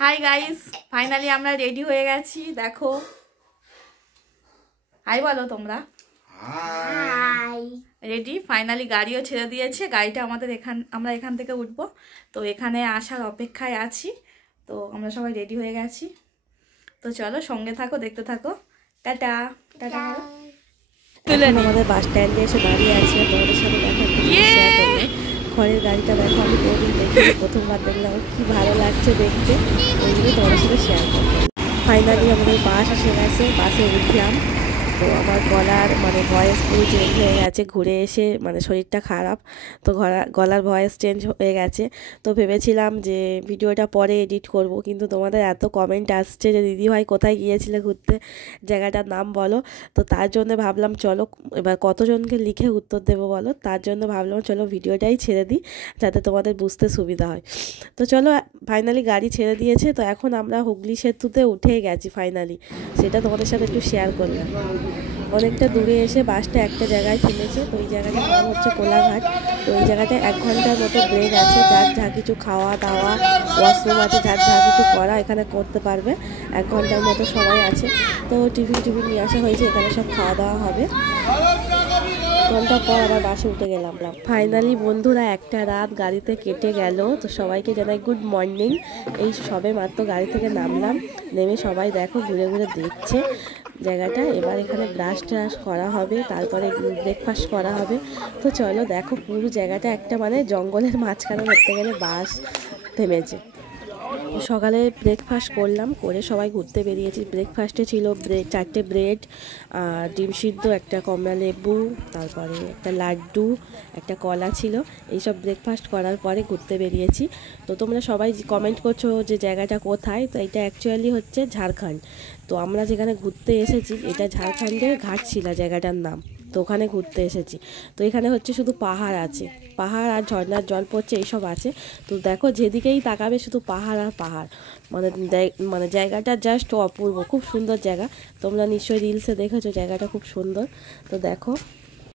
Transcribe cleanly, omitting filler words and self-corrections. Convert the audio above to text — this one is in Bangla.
হাই গাইস, ফাইনালি আমরা রেডি হয়ে গেছি। দেখো, হাই বলো তোমরা। হাই। রেডি, ফাইনালি গাড়িও ছেড়ে দিয়েছে। গাড়িটা আমাদের আমরা এখান থেকে উঠবো। তো এখানে আসার অপেক্ষায় আছি। তো আমরা সবাই রেডি হয়ে গেছি। তো চলো, সঙ্গে থাকো, দেখতে থাকো। Tata tata. আমাদের বাস স্ট্যান্ডে এসে দাঁড়িয়ে আছে। তোমাদের সাথে দেখা শেয়ার করলে খড়ের গাড়িটা দেখো, আমি কোনোদিন দেখিনি, প্রথমবার দেখলাম, কি ভালো লাগছে দেখতে, ওইগুলো তোমাদের সাথে শেয়ার করবো। ফাইনালি আমাদের বাস এসে গেছে, বাসে উঠলাম। তো আমার ভয়েস পুরো চেঞ্জ হয়ে গেছে, ঘুরে এসে শরীরটা খারাপ, তো গলার ভয়েস চেঞ্জ হয়ে গেছে। তো ভেবেছিলাম যে ভিডিওটা পরে এডিট করব, কিন্তু তোমাদের এত কমেন্ট আসছে যে দিদিভাই কোথায় গিয়েছিলে ঘুরতে, জায়গাটার নাম বলো। তো তার জন্য ভাবলাম চলো, এবার কতজনকে লিখে উত্তর দেবো বলো, তার জন্য ভাবলাম চলো ভিডিওটাই ছেড়ে দিই, যাতে তোমাদের বুঝতে সুবিধা হয়। তো চলো, ফাইনালি গাড়ি ছেড়ে দিয়েছে। তো এখন আমরা হুগলি সেতুতে উঠে গেছি ফাইনালি, সেটা তোমাদের সাথে একটু শেয়ার করলাম। অনেকটা দূরে এসে বাসটা একটা জায়গায় থেমেছে। তো ওই জায়গাটার নাম হচ্ছে কোলাঘাট। তো ওই জায়গাটায় 1 ঘন্টার মতো ব্রেক আছে, যার যা কিছু খাওয়া দাওয়া, ওয়াশরুম আছে, যার যা কিছু করা এখানে করতে পারবে। 1 ঘন্টার মতো সময় আছে। তো টিফিন নিয়ে আসা হয়েছে, এখানে সব খাওয়া দাওয়া হবে। ঘন্টা পর আবার বাসে উঠে গেলাম। ফাইনালি বন্ধুরা, একটা রাত গাড়িতে কেটে গেল। তো সবাইকে জানাই গুড মর্নিং। এই সবে মাত্র গাড়ি থেকে নামলাম, নেমে সবাই দেখো ঘুরে ঘুরে দেখছে জায়গাটা। এবার এখানে ব্রাশ ট্রাশ করা হবে, তারপরে ব্রেকফাস্ট করা হবে। তো চলো দেখো, পুরো জায়গাটা একটা জঙ্গলের মাঝখানে ধরতে গেলে বাস থেমেছে। সকালে ব্রেকফাস্ট করলাম, করে সবাই ঘুরতে বেরিয়েছি। ব্রেকফাস্টে ছিল 4টে ব্রেড, ডিম সিদ্ধ, একটা কমলা লেবু, তারপরে একটা লাড্ডু, একটা কলা ছিল। এইসব ব্রেকফাস্ট করার পরে ঘুরতে বেরিয়েছি। তো তোমরা সবাই কমেন্ট করছো যে জায়গাটা কোথায়। তো এটা অ্যাকচুয়ালি হচ্ছে ঝাড়খণ্ড। তো আমরা যেখানে ঘুরতে এসেছি, এটা ঝাড়খণ্ডের ঘাটশিলা জায়গাটার নাম। তো ওখানে ঘুরতে এসেছি। তো এখানে হচ্ছে শুধু পাহাড় আছে, পাহাড় আর ঝর্ণার জল পড়ছে, এইসব আছে। তো দেখো, যেদিকেই তাকাবে শুধু পাহাড় আর পাহাড়। জায়গাটা জাস্ট অপূর্ব, খুব সুন্দর জায়গা। তোমরা নিশ্চয়ই রিলসে দেখেছো, জায়গাটা খুব সুন্দর। তো দেখো,